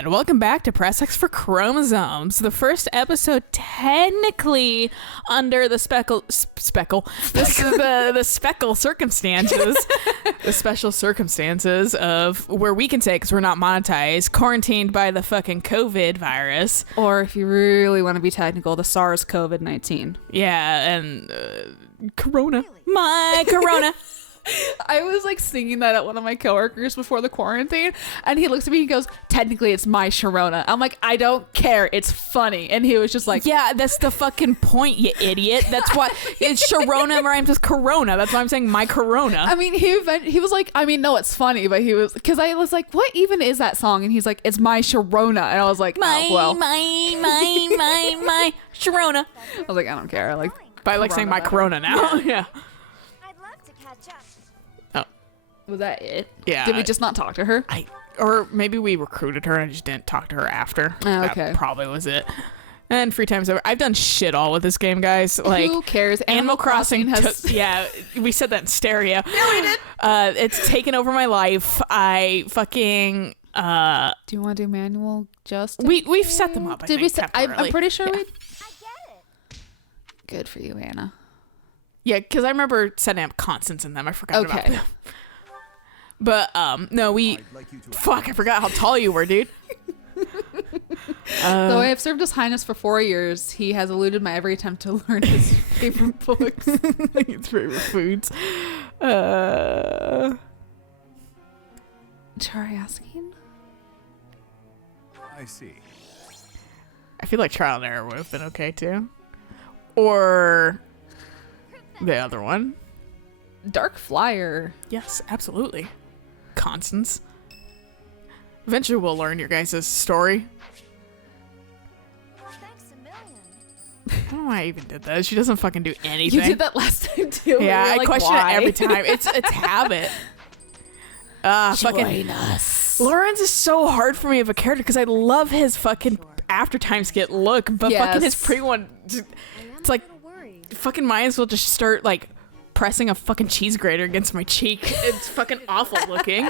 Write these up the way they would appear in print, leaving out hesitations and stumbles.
And welcome back to Press X for Chromosomes, the first episode technically under the the speckle circumstances, the special circumstances of where we can say, because we're not monetized, quarantined by the fucking COVID virus. Or if you really want to be technical, the SARS-CoV-19. Yeah, and Corona. My Corona. I was like singing that at one of my coworkers before the quarantine, and he looks at me and he goes, technically it's my Sharona. I'm like, I don't care, it's funny. And he was just like, yeah, that's the fucking point, you idiot. That's why it's Sharona rhymes with Corona. That's why I'm saying my Corona. I mean, he was like, I mean, no, it's funny, but he was, because I was like, what even is that song? And he's like, it's my Sharona. And I was like, my Sharona. I was like, I don't care. I like saying my Corona now. Yeah. Was that it? Yeah. Did we just not talk to her? Or maybe we recruited her and I just didn't talk to her after. Oh, okay. That probably was it. And free time's over. I've done shit all with this game, guys. Like, who cares? Animal Crossing has... yeah, we said that in stereo. Yeah, we did. It's taken over my life. I fucking... do you want to do manual justice? We've set them up, Did we set... I'm pretty sure yeah. we... I get it. Good for you, Anna. Yeah, because I remember setting up constants in them. I forgot about them. But, no, fuck, I forgot how tall you were, dude. Though I have served His Highness for 4 years, he has eluded my every attempt to learn his favorite books. His favorite foods. Try asking? I see. I feel like Trial and Error would have been okay, too. Or the other one. Dark Flyer. Yes, absolutely. Constance. Eventually we'll learn your guys' story. Thanks a million. I don't know why I even did that. She doesn't fucking do anything. You did that last time too. Yeah, we I like, question why? it every time. It's habit. Fucking us. Lawrence is so hard for me of a character because I love his fucking after time skit look, but fucking his pre one, it's like fucking might as well just start like pressing a fucking cheese grater against my cheek. It's fucking awful looking.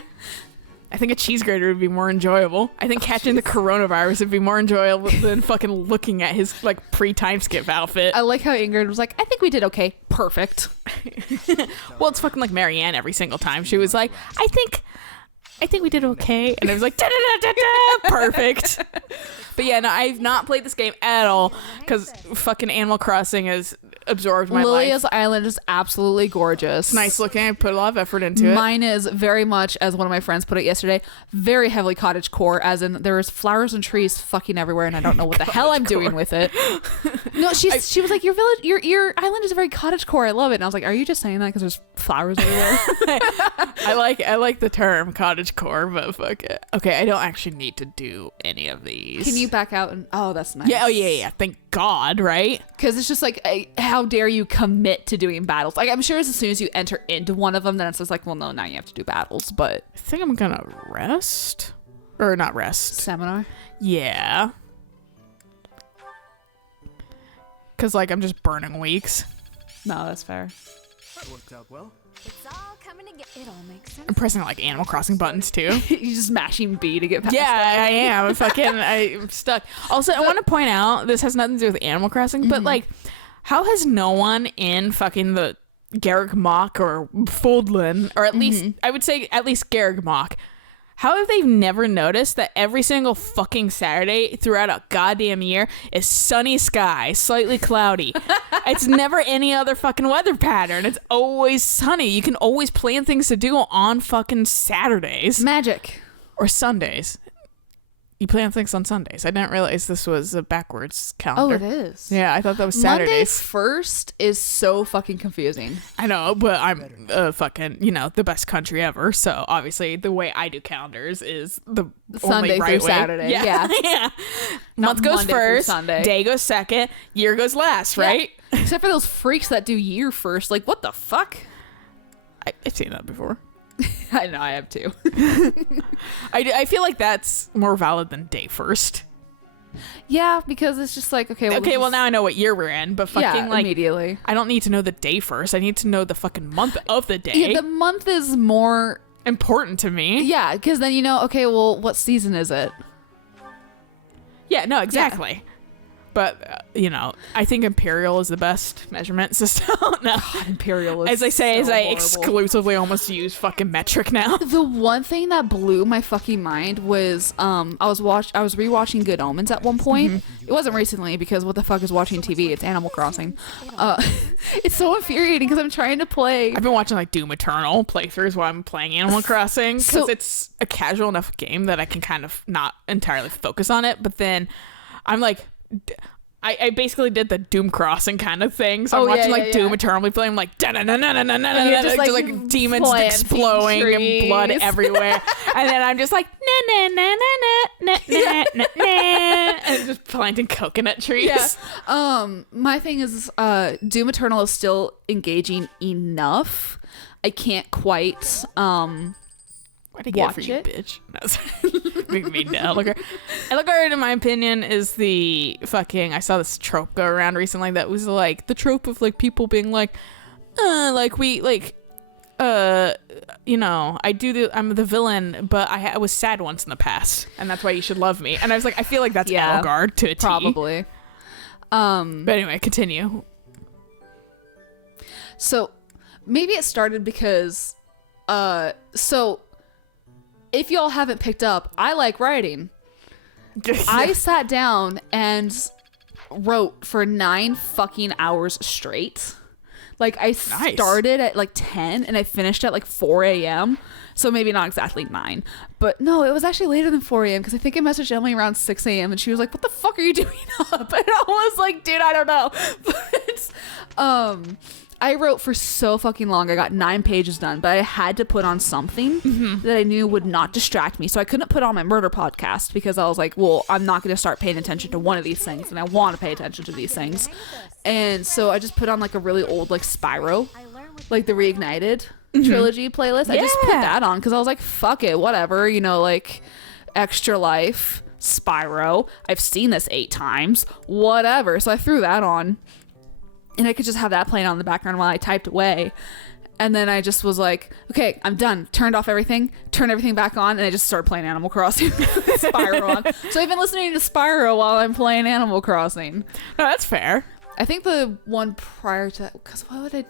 I think a cheese grater would be more enjoyable. I think catching the coronavirus would be more enjoyable than fucking looking at his like pre-time skip outfit. I like how Ingrid was like, I think we did okay. Perfect. Well, it's fucking like Marianne every single time. She was like, I think we did okay. And it was like, da-da-da-da-da, perfect. But yeah, no, I've not played this game at all because fucking Animal Crossing has absorbed my Lilia's life. Island is absolutely gorgeous. It's nice looking. I put a lot of effort into it. Mine is very much, as one of my friends put it yesterday, very heavily cottagecore, as in there is flowers and trees fucking everywhere, and I don't know what the hell I'm doing with it. No, she was like, your island is very cottagecore. I love it. And I was like, are you just saying that because there's flowers everywhere? I like the term cottagecore, but fuck it. Okay, I don't actually need to do any of these. Can you back out and that's nice. Yeah, yeah. Thank God, right? Because it's just like, how dare you commit to doing battles? Like, I'm sure as soon as you enter into one of them, then it's just like, well, no, now you have to do battles. But I think I'm gonna rest, or not rest. Seminar. Yeah. Because like I'm just burning weeks. No, that's fair. That worked out well. It's all coming together. It all makes sense. I'm pressing like Animal Crossing buttons too. You're just mashing B to get past. Yeah, I am. I'm stuck. Also, I want to point out this has nothing to do with Animal Crossing, but like, how has no one in fucking the Garrick Mock or Foldlin, or at least I would say at least Garrick Mock, how have they never noticed that every single fucking Saturday throughout a goddamn year is sunny sky, slightly cloudy? It's never any other fucking weather pattern. It's always sunny. You can always plan things to do on fucking Saturdays. Magic. Or Sundays. You plan things on Sundays. I didn't realize this was a backwards calendar. Oh, it is. Yeah, I thought that was Monday Saturdays. 1st is so fucking confusing. I know, but I'm fucking, the best country ever. So obviously the way I do calendars is the Sunday only right through way. Saturday. Yeah. Yeah. Month goes Monday through first, Sunday. day goes second, year goes last, right? Yeah. Except for those freaks that do year first. Like, what the fuck? I've seen that before. I know, I have too. I feel like that's more valid than day first. Yeah, because it's just like, okay, Well, now I know what year we're in, but fucking like immediately. I don't need to know the day first. I need to know the fucking month of the day. Yeah, the month is more important to me. Yeah, because then okay, well, what season is it? Yeah, no, exactly. But, I think Imperial is the best measurement system. No. Imperial is As I say, so as I horrible. exclusively almost use fucking metric now. The one thing that blew my fucking mind was I was rewatching Good Omens at one point. Mm-hmm. It wasn't recently because what the fuck is watching TV? It's Animal Crossing. It's so infuriating because I'm trying to play. I've been watching like Doom Eternal playthroughs while I'm playing Animal Crossing because So- it's a casual enough game that I can kind of not entirely focus on it. But then I'm like, I basically did the Doom Crossing kind of thing. So I'm watching Doom Eternally play. I'm like, you're just, just like, like demons planting exploding and blood trees. everywhere. And then I'm just like, na na na na na na na na, and just planting coconut trees. Yeah. My thing is, Doom Eternal is still engaging enough. I can't quite. What I get for you, Watch bitch? No, sorry. Make me Elgar. Elgar, in my opinion, is the fucking. I saw this trope go around recently that was like the trope of like people being like, I'm the villain, but I was sad once in the past, and that's why you should love me. And I was like, I feel like that's Elgar to a T. Probably. But anyway, continue. So maybe it started because, if y'all haven't picked up, I like writing. I sat down and wrote for 9 fucking hours straight. Like I started at like 10 and I finished at like 4 a.m. So maybe not exactly 9, but no, it was actually later than 4 a.m. because I think I messaged Emily around 6 a.m. and she was like, "What the fuck are you doing up?" And I was like, "Dude, I don't know." But I wrote for so fucking long. I got 9 pages done, but I had to put on something that I knew would not distract me. So I couldn't put on my murder podcast because I was like, well, I'm not going to start paying attention to one of these things, and I want to pay attention to these things. And so I just put on like a really old like Spyro, like the Reignited trilogy playlist. I just put that on because I was like, fuck it, whatever, like Extra Life, Spyro. I've seen this 8 times, whatever. So I threw that on. And I could just have that playing on in the background while I typed away. And then I just was like, okay, I'm done. Turned off everything, turned everything back on, and I just started playing Animal Crossing with Spyro on. So I've been listening to Spyro while I'm playing Animal Crossing. No, that's fair. I think the one prior to that, because what did I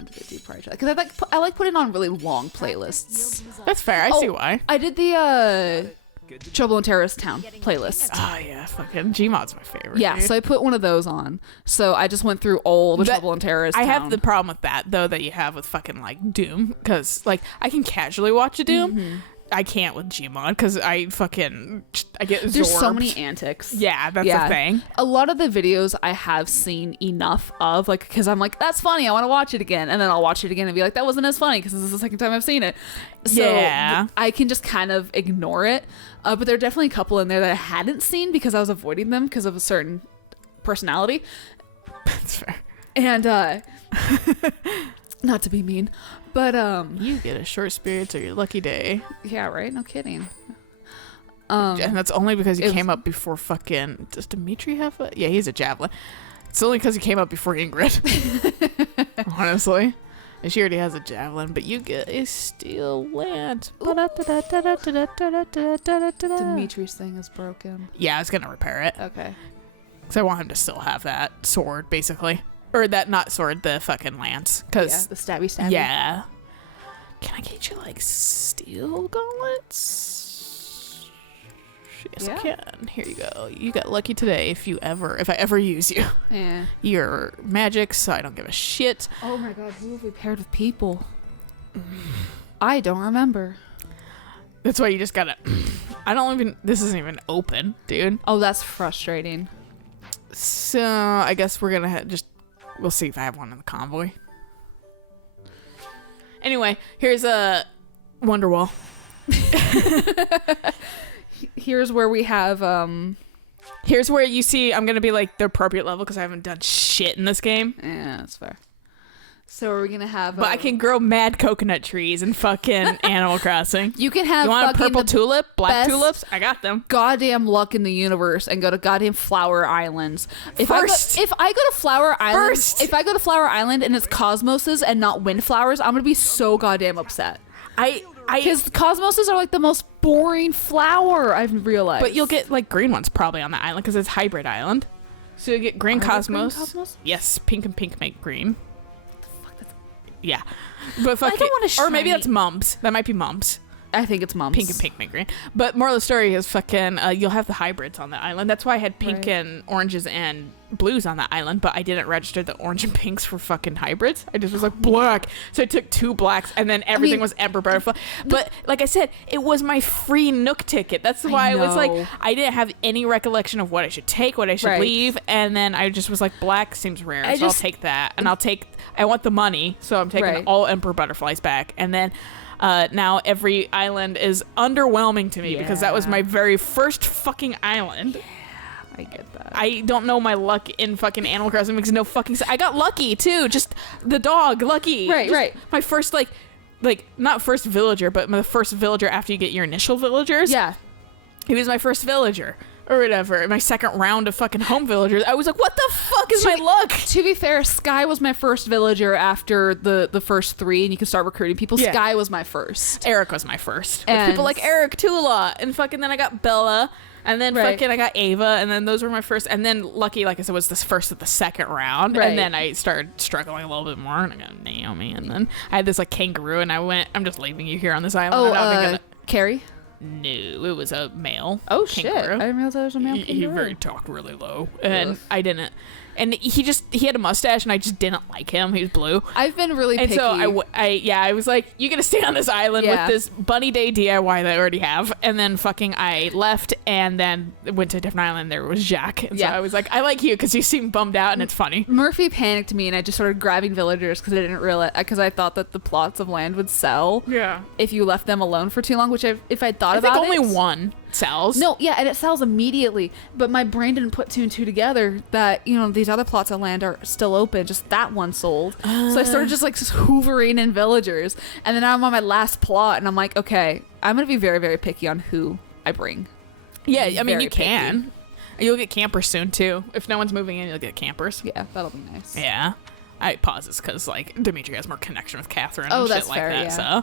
do prior to that? Because I like putting on really long playlists. That's fair. I see why. I did the Trouble in Terrorist Town playlist. Oh yeah, fucking Gmod's my favorite. Yeah, dude. so I put one of those on. So I just went through all the Trouble in Terrorist Town. I have the problem with that though that you have with fucking like Doom, because like I can casually watch a Doom. I can't with Gmod because I get absorbed. There's so many antics. Yeah, that's the thing. A lot of the videos I have seen enough of, like, because I'm like, that's funny, I want to watch it again, and then I'll watch it again and be like, that wasn't as funny because this is the second time I've seen it. So I can just kind of ignore it. But there are definitely a couple in there that I hadn't seen because I was avoiding them because of a certain personality. That's fair. And not to be mean, but You get a short spirit or your lucky day. yeah, right? No kidding. And that's only because he came up before fucking. Does Dimitri have a? Yeah, he's a javelin. It's only because he came up before Ingrid. Honestly. And she already has a javelin, but you get a steel lance. Dimitri's thing is broken. Yeah, I was gonna repair it. Okay. Because I want him to still have that sword, basically. Or that, not sword, the fucking lance. Yeah, Because, the stabby. yeah. Can I get you, like, steel gauntlets? Yes, I can. Here you go. You got lucky today if I ever use you. Yeah. You're magic, so I don't give a shit. Oh my god, who have we paired with people? I don't remember. That's why you just gotta... This isn't even open, dude. Oh, that's frustrating. So, I guess we're gonna we'll see if I have one in the convoy. Anyway, here's a Wonderwall. Here's where we have Here's where you see I'm gonna be like the appropriate level because I haven't done shit in this game. yeah, that's fair. So are we gonna have But I can grow mad coconut trees in fucking Animal Crossing. you can have You want a fucking purple the tulip? Black best tulips? I got them. goddamn luck in the universe and go to goddamn Flower Islands. If I go to Flower Island and it's cosmoses and not windflowers, I'm gonna be so goddamn upset. I Because cosmoses are like the most boring flower, I've realized. But you'll get like green ones probably on the island because it's hybrid island. So you get green Are there cosmos. green cosmos? Yes, pink and pink make green. Fuck, that's- Yeah, but I don't want a or maybe shiny- that's mums. That might be mums. I think it's mums. Pink and pink make green. But moral of the story is fucking you'll have the hybrids on the island. That's why I had pink Right. and oranges and blues on the island, but I didn't register the orange and pinks for fucking hybrids. I just was like black. So I took 2 blacks and then everything was Ember Butterfly. But like I said, it was my free Nook ticket. That's why I was like, know. I didn't have any recollection of what I should take, what I should Right. leave, and then I just was like, black seems rare, I so I'll just- take that. And I want the money, so I'm taking Right. all Emperor Butterflies back. And then now every island is underwhelming to me because that was Yeah. my very first fucking island. I get that. I don't know my luck in fucking Animal Crossing. It makes no fucking sense. I got Lucky too, just the dog, Lucky. Right, Just right. My first like not first villager, but the first villager after you get your initial villagers. Yeah. He was my first villager or whatever. My second round of fucking home villagers. I was like, what the fuck is my luck? To be fair, Sky was my first villager after the first 3, and you can start recruiting people. Yeah. Sky was my first. Eric was my first. With And- people like Eric Tula, and fucking then I got Bella, and then Right. fucking I got Ava, and then those were my first. And then Lucky, like I said, was this first of the second round, Right. and then I started struggling a little bit more, and I got Naomi, and then I had this like kangaroo, and I went, I'm just leaving you here on this island. Oh, I'm not even gonna. Carrie? No, it was a male. Oh, shit. kangaroo. I didn't realize there was a male He kangaroo. very talked really low, and Ugh. I didn't. And he had a mustache, and I just didn't like him. He was blue. I've been really And picky. so I was like, you're gonna stay on this island Yeah. with this Bunny Day DIY that I already have, and then fucking I left and then went to a different island. There was Jack, and so Yeah. I was like, I like you because you seem bummed out and it's funny. Murphy panicked me, and I just started grabbing villagers because I didn't realize, because I thought that the plots of land would sell Yeah, if you left them alone for too long. Which if I'd thought I think about only it, one sells. No, yeah, and it sells immediately. But my brain didn't put 2 and 2 together that, these other plots of land are still open. Just that one sold. So I started just like hoovering in villagers. And then I'm on my last plot, and I'm like, okay, I'm going to be very, very picky on who I bring. Yeah, I mean Very you can. You'll get campers soon too. If no one's moving in, you'll get campers. Yeah, that'll be nice. Yeah. I pause this because like Dimitri has more connection with Catherine Oh, and shit that's like fair, that. yeah.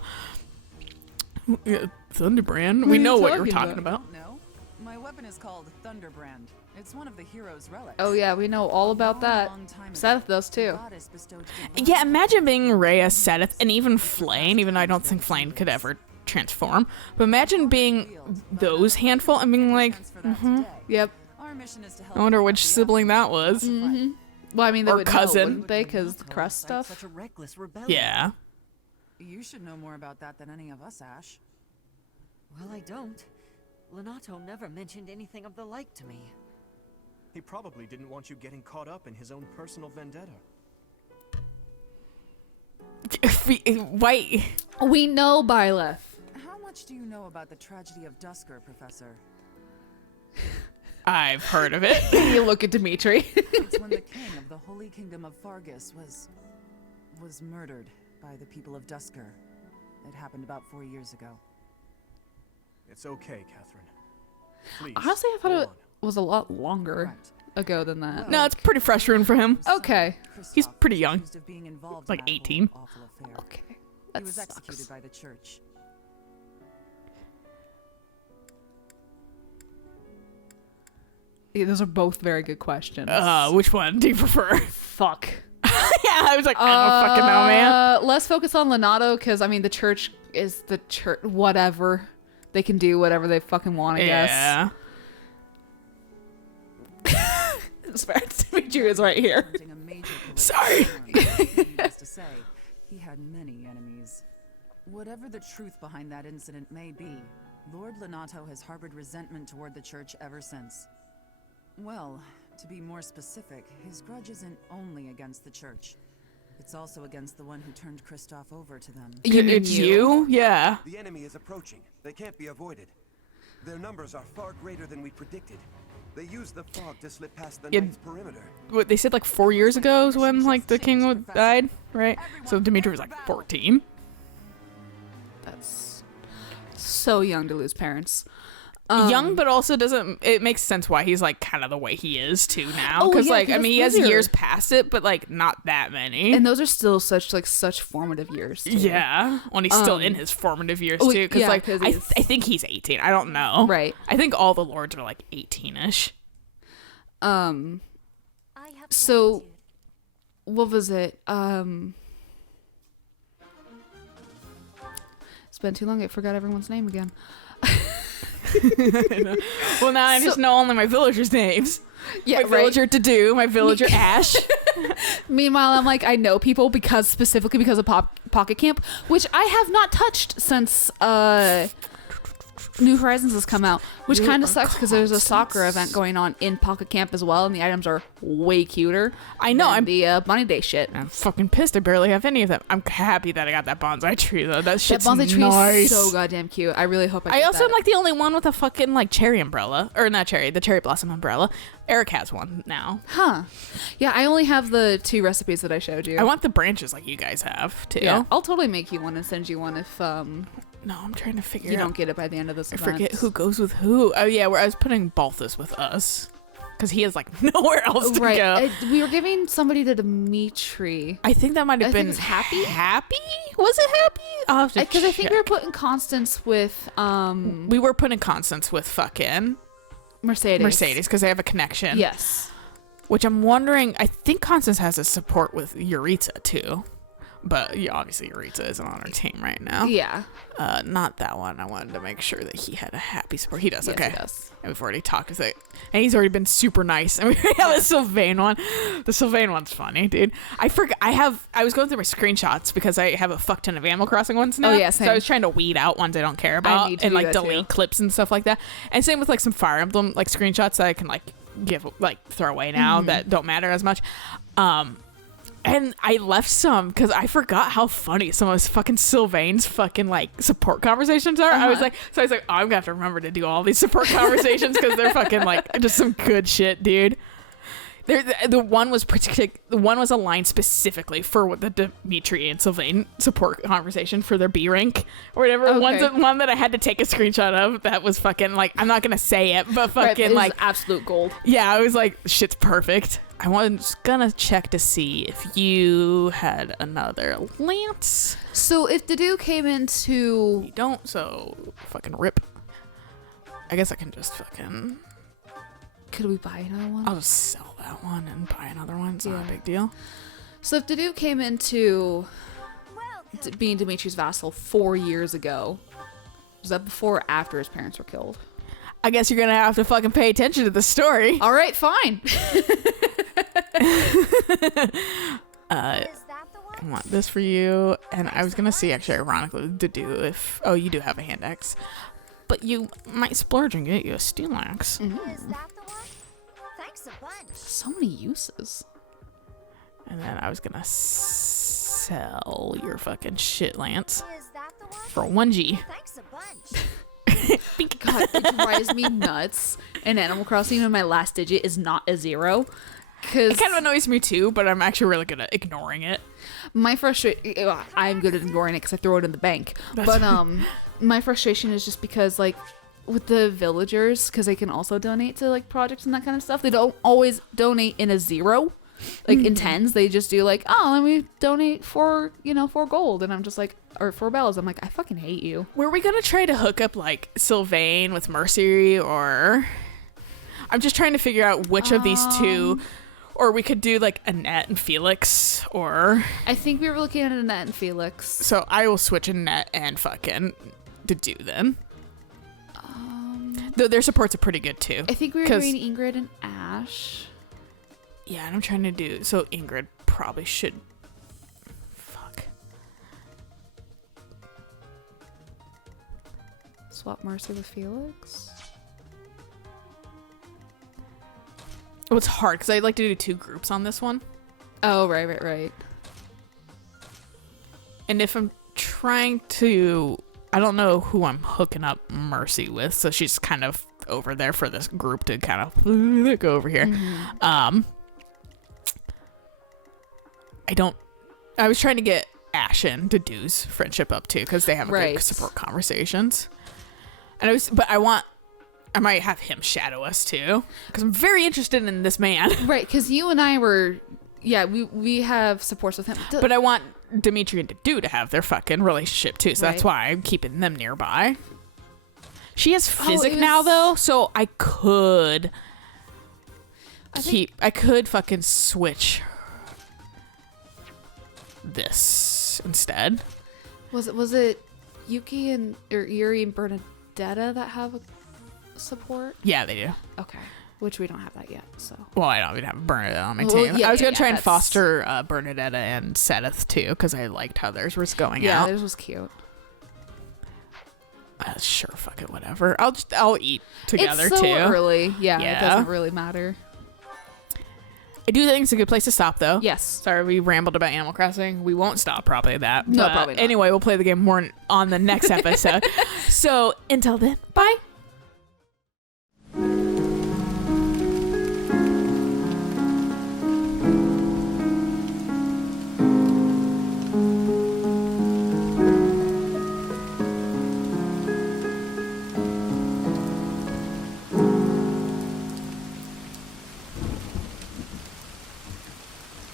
So yeah, Thunderbrand. What We are know you what you're talking talking about. No, my weapon is called Thunderbrand. It's one of the hero's relics. Oh, yeah, we know all about that. Long time ago, Seth does the too. goddess bestowed divine Yeah, imagine being Rhea, Seth, and even Flame, even though I don't think Flame could ever transform. But imagine being those handful and being like, for that today. Yep. Our mission is to help I wonder you which out the sibling that was. Mm-hmm. Well, I mean, they Or would cousin. know, wouldn't they? Because crust stuff. Such a reckless rebellion. Yeah. You should know more about that than any of us, Ash. Well, I don't. Lenato never mentioned anything of the like to me. He probably didn't want you getting caught up in his own personal vendetta. Why? We know Byleth. How much do you know about the tragedy of Dusker, Professor? I've heard of it. You look at Dimitri. It's when the king of the Holy Kingdom of Fargus was murdered by the people of Dusker. It happened about 4 years ago. It's okay, Catherine. Please. Honestly, I thought go it on. was a lot longer Correct. ago than that. Well, No, it's pretty fresh room for him. Okay. He's Christoph pretty was young. accused of being involved Like in that 18. whole awful affair. Okay. He That was sucks. executed by the church. Yeah, those are both very good questions. Which one do you prefer? Fuck. Yeah, I was like, I don't fucking know, man. Let's focus on Lenato, because, I mean, the church is the church. Whatever. They can do whatever they fucking want, I Yeah. guess. Dimitri is right here. Confronting a major political Sorry. storm. Needless to say, he had many enemies. Whatever the truth behind that incident may be, Lord Lenato has harbored resentment toward the church ever since. Well, to be more specific, his grudge isn't only against the church. It's also against the one who turned Christoph over to them. It's you? Yeah. The enemy is approaching. They can't be avoided. Their numbers are far greater than we predicted. They use the fog to slip past the Yeah. Knight's perimeter. What they said like 4 years ago is when like the king died, right? So Dimitri was like 14. That's so young to lose parents. Young, but also doesn't. It makes sense why he's like kind of the way he is too now. Oh, Because yeah, like, 'cause I mean, he that's has weird. years past it, but like not that many. And those are still such formative years. Too. Yeah, when he's still in his formative years oh, too. Because yeah, like, 'cause I he's- think he's 18. I don't know. Right. I think all the lords are like 18ish. I have So, gratitude. what was it? It's been too long. I forgot everyone's name again. Well, now I just know only my villagers' names. Yeah, My villager Dedu, my villager Ash. Meanwhile, I'm like, I know people specifically because of Pocket Camp, which I have not touched since New Horizons has come out, which kind of sucks because there's a soccer event going on in Pocket Camp as well, and the items are way cuter. I know, than I'm- the Bunny Day shit. I'm fucking pissed. I barely have any of them. I'm happy that I got that bonsai tree though. That That shit's bonsai tree nice. is so goddamn cute. I really hope I I get also that. am like the only one with a fucking like cherry umbrella, or not cherry, the cherry blossom umbrella. Eric has one now. Huh. Yeah, I only have the 2 recipes that I showed you. I want the branches like you guys have too. Yeah, I'll totally make you one and send you one if No, I'm trying to figure you out. don't get it by the end of this I event. forget who goes with who. Oh yeah, where I was putting Balthus with us because he has like nowhere else to Right. go. We were giving somebody to Dimitri. I think that might have I been think it's Happy? Happy? Was it Happy? I'll have to Because I think we were check. putting Constance with We were putting Constance with fucking Mercedes. because they have a connection. Yes. Which I'm wondering, I think Constance has a support with Yuritsa too. But yeah, obviously Yuritsa isn't on our team right now. Yeah. Not that one. I wanted to make sure that he had a happy support. He does, Yes, okay. he does. And we've already talked with it. And he's already been super nice. And we have a Sylvain one. The Sylvain one's funny, dude. I forgot. I was going through my screenshots because I have a fuck ton of Animal Crossing ones now. Oh, yeah, So same. I was trying to weed out ones I don't care about need to and do like that, delete too. clips and stuff like that. And same with like some Fire Emblem like screenshots that I can like give like throw away now Mm-hmm. that don't matter as much. And I left some because I forgot how funny some of his fucking Sylvain's fucking like support conversations are. I was like, oh, I'm gonna have to remember to do all these support conversations because they're fucking like just some good shit, dude. The one was aligned specifically for what the Dimitri and Sylvain support conversation for their B rank or whatever. Okay. One that I had to take a screenshot of that was fucking like, I'm not gonna say it, but Right, fucking it was like, absolute gold. yeah, I was like, shit's perfect. I was gonna check to see if you had another lance. So if Dedu came into You don't, so fucking rip. I guess I can just fucking. could we buy another one? I'll just sell that one and buy another one. It's not a big deal. So if Dedu came into Welcome. being Dimitri's vassal 4 years ago, was that before or after his parents were killed? I guess you're gonna have to fucking pay attention to the story. All right, fine. Is that the I one? want this for you, and I was gonna see actually, ironically, to do if you do have a hand axe, but you might splurge and get you a steel axe. Is that the one? Thanks a bunch. So many uses. And then I was gonna sell your fucking shit lance Is that the one? for 1G. Thanks a bunch. God, it drives me nuts. In Animal Crossing, when my last digit is not a 0. Because It kind of annoys me too, but I'm actually really good at ignoring it. my frustration, I'm good at ignoring it because I throw it in the bank. But my frustration is just because like with the villagers, because they can also donate to like projects and that kind of stuff. They don't always donate in a 0, like in tens. They just do like, oh, let me donate for 4 gold, and I'm just like, or 4 bells. I'm like, I fucking hate you. Were we gonna try to hook up like Sylvain with Mercy, or I'm just trying to figure out which of these two, or we could do like Annette and Felix, or I think we were looking at Annette and Felix. so I will switch Annette and fucking to do them. Though their supports are pretty good too. I think we were 'Cause- doing Ingrid and Ash. Yeah, and I'm trying to do so. Ingrid probably should. Fuck. Swap Mercy with Felix. Oh, it's hard because I'd like to do 2 groups on this one. Oh, right. And if I'm trying to, I don't know who I'm hooking up Mercy with, so she's kind of over there for this group to kind of go over here. I was trying to get Ashen to do's friendship up too because they have a Right. good support conversations. And I I might have him shadow us too, because I'm very interested in this man. Right, because you and I were, we have supports with him. But I want Dimitri and Dedu to have their fucking relationship too, so that's Right. why I'm keeping them nearby. She has Oh, physic it was- now though, so I could I could fucking switch this instead. Was it Yuki or Yuri and Bernadetta that have a support? Yeah, they do. Okay, which we don't have that yet. So Well, I don't even have Bernadette on my Well, team. yeah, I was gonna try and that's- foster Bernadetta and Sedith too, because I liked how theirs was going yeah, out. theirs was cute. Sure, fuck it, whatever. I'll eat together It's so too. early. Yeah, Yeah. it doesn't really matter. I do think it's a good place to stop though. Yes. Sorry, we rambled about Animal Crossing. We won't stop probably at that. No, but probably not. Anyway, we'll play the game more on the next episode. So until then, bye.